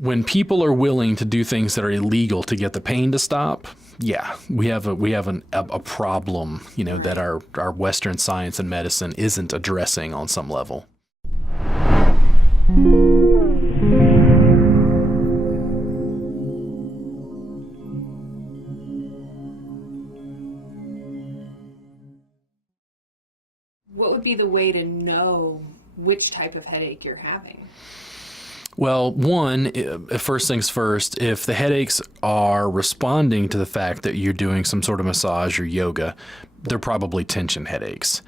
When people are willing to do things that are illegal to get the pain to stop, yeah, we have a problem, that our Western science and medicine isn't addressing on some level. What would be the way to know which type of headache you're having? Well, one, first things first, if the headaches are responding to the fact that you're doing some sort of massage or yoga, they're probably tension headaches.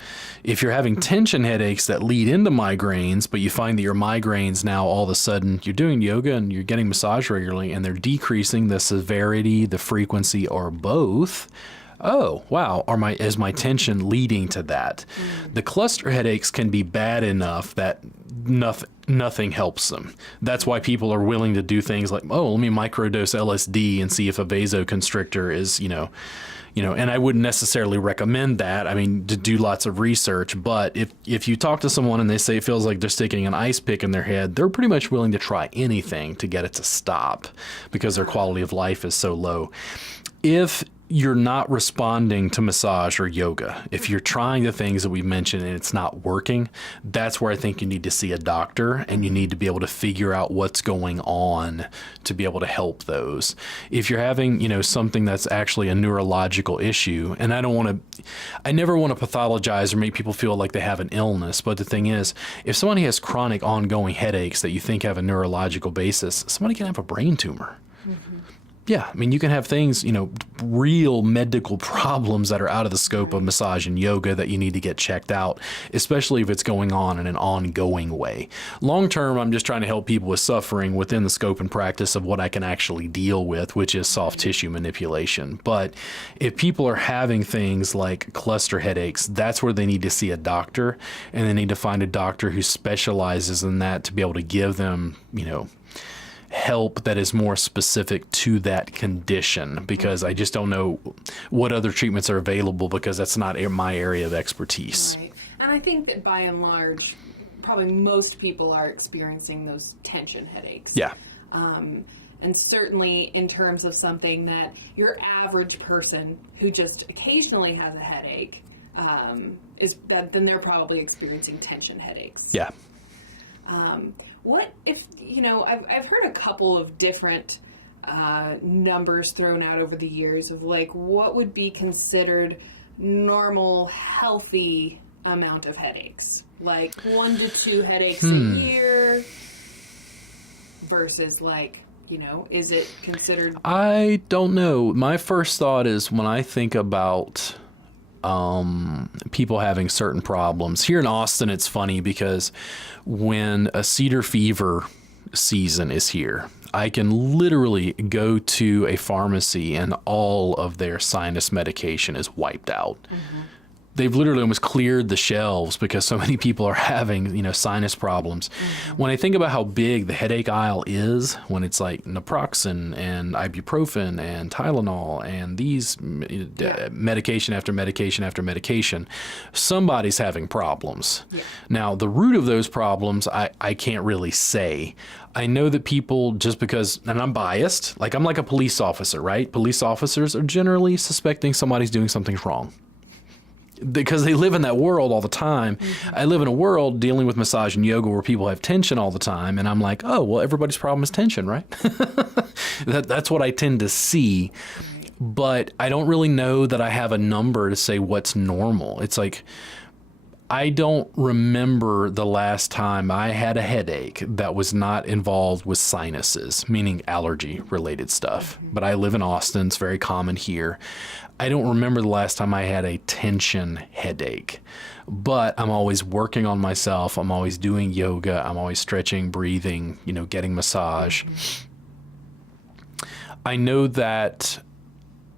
If you're having tension headaches that lead into migraines, but you find that your migraines now all of a sudden you're doing yoga and you're getting massage regularly and they're decreasing the severity, the frequency, or both, oh, wow, is my tension leading to that? The cluster headaches can be bad enough that nothing helps them. That's why people are willing to do things like, oh, let me microdose LSD and see if a vasoconstrictor is, and I wouldn't necessarily recommend that. I mean, to do lots of research, but if you talk to someone and they say it feels like they're sticking an ice pick in their head, they're pretty much willing to try anything to get it to stop because their quality of life is so low. If you're not responding to massage or yoga, if you're trying the things that we mentioned and it's not working, that's where I think you need to see a doctor and you need to be able to figure out what's going on to be able to help those. If you're having, something that's actually a neurological issue, and I never want to pathologize or make people feel like they have an illness, but the thing is, if somebody has chronic ongoing headaches that you think have a neurological basis, somebody can have a brain tumor. Mm-hmm. Yeah, I mean, you can have things, real medical problems that are out of the scope of massage and yoga that you need to get checked out, especially if it's going on in an ongoing way. Long term, I'm just trying to help people with suffering within the scope and practice of what I can actually deal with, which is soft tissue manipulation. But if people are having things like cluster headaches, that's where they need to see a doctor, and they need to find a doctor who specializes in that to be able to give them, help that is more specific to that condition, because I just don't know what other treatments are available because that's not my area of expertise. Right. And I think that by and large, probably most people are experiencing those tension headaches. Yeah. And certainly in terms of something that your average person who just occasionally has a headache, then they're probably experiencing tension headaches. Yeah. What if, I've heard a couple of different numbers thrown out over the years of what would be considered normal, healthy amount of headaches? 1 to 2 headaches a year versus is it considered? I don't know. My first thought is when I think about people having certain problems. Here in Austin, it's funny because when a cedar fever season is here, I can literally go to a pharmacy and all of their sinus medication is wiped out. Mm-hmm. They've literally almost cleared the shelves because so many people are having, sinus problems. Mm-hmm. When I think about how big the headache aisle is, when it's like naproxen and ibuprofen and Tylenol and these medication after medication after medication, somebody's having problems. Yeah. Now, the root of those problems, I can't really say. I know that people, just because, and I'm biased, I'm like a police officer, right? Police officers are generally suspecting somebody's doing something wrong, because they live in that world all the time. Mm-hmm. I live in a world dealing with massage and yoga where people have tension all the time. And I'm like, oh, well, everybody's problem is tension, right? That's what I tend to see. But I don't really know that I have a number to say what's normal. It's I don't remember the last time I had a headache that was not involved with sinuses, meaning allergy-related stuff. Mm-hmm. But I live in Austin. It's very common here. I don't remember the last time I had a tension headache. But I'm always working on myself. I'm always doing yoga. I'm always stretching, breathing, getting massage. Mm-hmm. I know that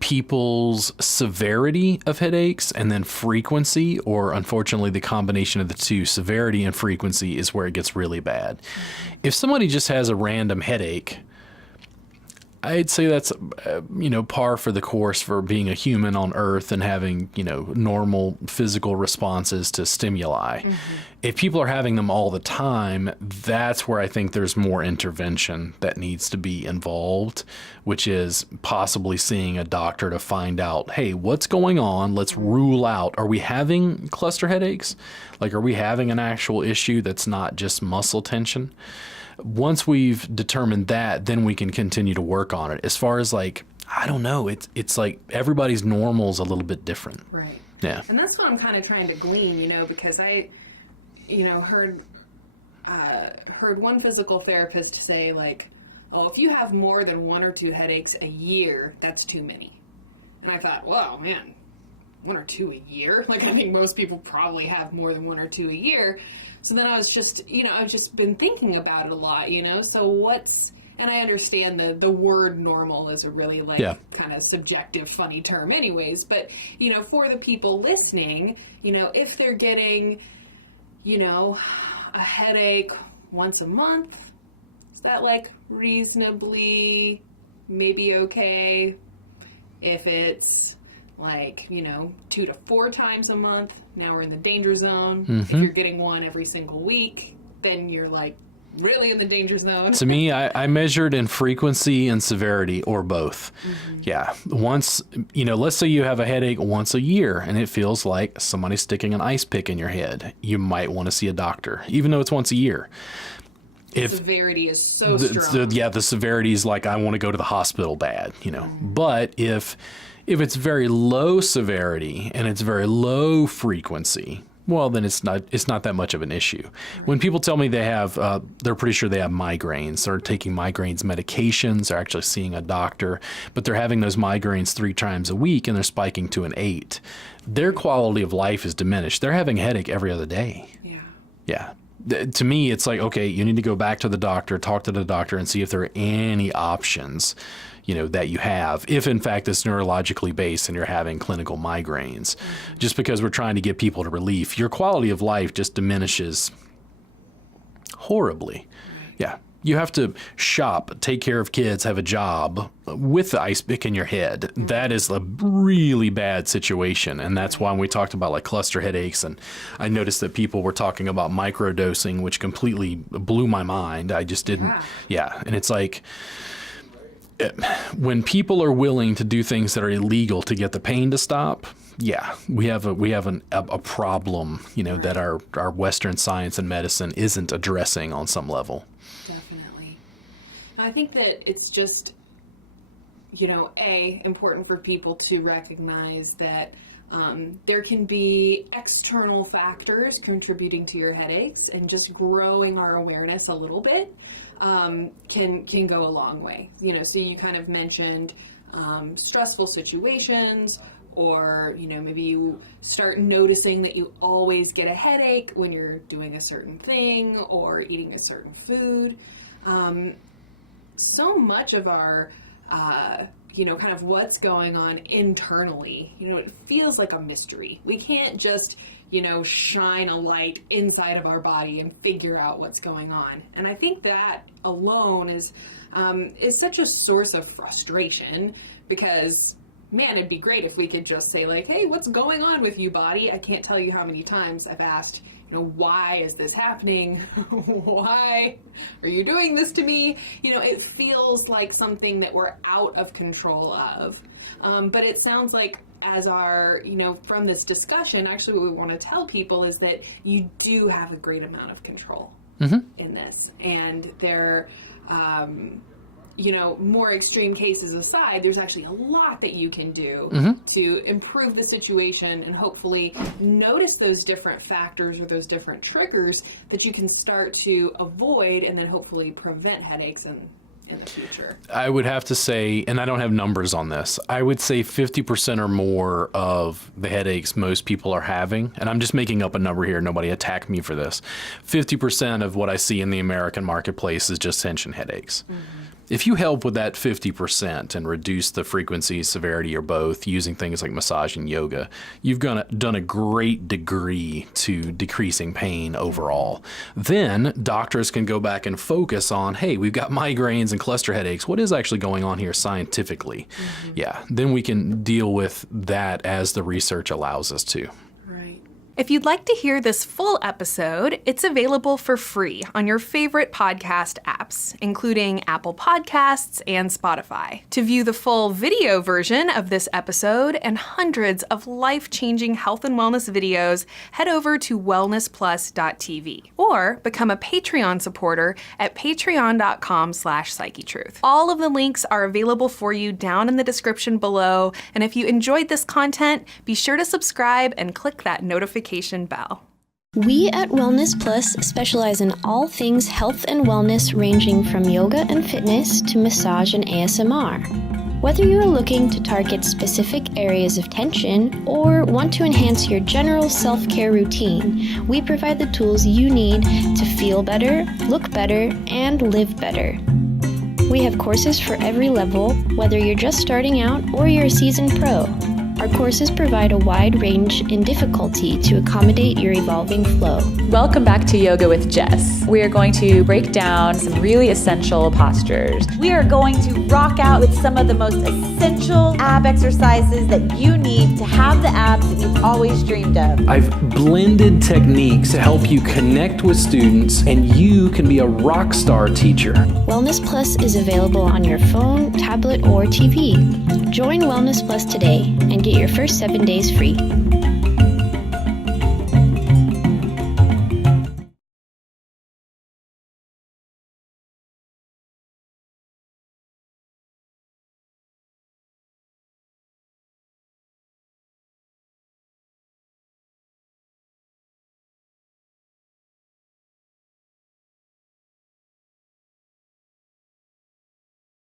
people's severity of headaches and then frequency, or unfortunately the combination of the two, severity and frequency, is where it gets really bad. If somebody just has a random headache, I'd say that's, par for the course for being a human on Earth and having, normal physical responses to stimuli. Mm-hmm. If people are having them all the time, that's where I think there's more intervention that needs to be involved, which is possibly seeing a doctor to find out, hey, what's going on? Let's rule out, are we having cluster headaches? Like, are we having an actual issue that's not just muscle tension? Once we've determined that, then we can continue to work on it. As far as like, I don't know, it's like everybody's normal is a little bit different. Right. Yeah. And that's what I'm kind of trying to glean, because I, heard one physical therapist say like, oh, if you have more than 1 or 2 headaches a year, that's too many. And I thought, whoa, man, 1 or 2 a year? Like, I think most people probably have more than 1 or 2 a year. So then I was just, I've just been thinking about it a lot, so and I understand the word normal is a really kind of subjective, funny term anyways, but, for the people listening, if they're getting, a headache once a month, is that like reasonably maybe okay? If it's like, 2 to 4 times a month, now we're in the danger zone. Mm-hmm. If you're getting one every single week, then you're like really in the danger zone. To me, I measured in frequency and severity, or both. Mm-hmm. Yeah. Once, let's say you have a headache once a year and it feels like somebody's sticking an ice pick in your head. You might want to see a doctor, even though it's once a year. The severity is so strong. The severity is like, I want to go to the hospital bad, Mm-hmm. But if it's very low severity and it's very low frequency, well, then it's not that much of an issue. Right. When people tell me they have, they're pretty sure they have migraines, they're taking migraines medications, they're actually seeing a doctor, but they're having those migraines 3 times a week and they're spiking to an 8. Their quality of life is diminished. They're having a headache every other day. Yeah. Yeah. To me, it's like, okay, you need to go back to the doctor, talk to the doctor, and see if there are any options, that you have, if in fact it's neurologically based and you're having clinical migraines. Mm-hmm. Just because we're trying to get people to relief, your quality of life just diminishes horribly. Right. Yeah. You have to shop, take care of kids, have a job with the ice pick in your head. Mm-hmm. That is a really bad situation. And that's why when we talked about like cluster headaches, and I noticed that people were talking about microdosing, which completely blew my mind. I just didn't. Yeah. And it's like, when people are willing to do things that are illegal to get the pain to stop, yeah, we have a problem, that our Western science and medicine isn't addressing on some level. Definitely. I think that it's just, important for people to recognize that there can be external factors contributing to your headaches, and just growing our awareness a little bit can go a long way. So you kind of mentioned stressful situations, or maybe you start noticing that you always get a headache when you're doing a certain thing or eating a certain food. So much of our kind of what's going on internally, it feels like a mystery. We can't just shine a light inside of our body and figure out what's going on. And I think that alone is such a source of frustration, because, man, it'd be great if we could just say like, hey, what's going on with you, body? I can't tell you how many times I've asked, why is this happening? Why are you doing this to me? It feels like something that we're out of control of. But it sounds like, as our, from this discussion, actually what we want to tell people is that you do have a great amount of control in this. And there, more extreme cases aside, there's actually a lot that you can do to improve the situation, and hopefully notice those different factors or those different triggers that you can start to avoid, and then hopefully prevent headaches in the future. I would have to say, and I don't have numbers on this, I would say 50% or more of the headaches most people are having, and I'm just making up a number here, nobody attack me for this, 50% of what I see in the American marketplace is just tension headaches. Mm-hmm. If you help with that 50% and reduce the frequency, severity, or both using things like massage and yoga, you've done a great degree to decreasing pain overall. Then doctors can go back and focus on, hey, we've got migraines and cluster headaches. What is actually going on here scientifically? Yeah, then we can deal with that as the research allows us to. If you'd like to hear this full episode, it's available for free on your favorite podcast apps, including Apple Podcasts and Spotify. To view the full video version of this episode and hundreds of life-changing health and wellness videos, head over to wellnessplus.tv or become a Patreon supporter at patreon.com/Psychetruth. All of the links are available for you down in the description below, and if you enjoyed this content, be sure to subscribe and click that notification bell. We at WellnessPlus specialize in all things health and wellness, ranging from yoga and fitness to massage and ASMR. Whether you are looking to target specific areas of tension or want to enhance your general self-care routine, we provide the tools you need to feel better, look better, and live better. We have courses for every level, whether you're just starting out or you're a seasoned pro. Our courses provide a wide range in difficulty to accommodate your evolving flow. Welcome back to Yoga with Jess. We are going to break down some really essential postures. We are going to rock out with some of the most essential ab exercises that you need to have the abs that you've always dreamed of. I've blended techniques to help you connect with students, and you can be a rock star teacher. Wellness Plus is available on your phone, tablet, or TV. Join Wellness Plus today and get your first 7 days free.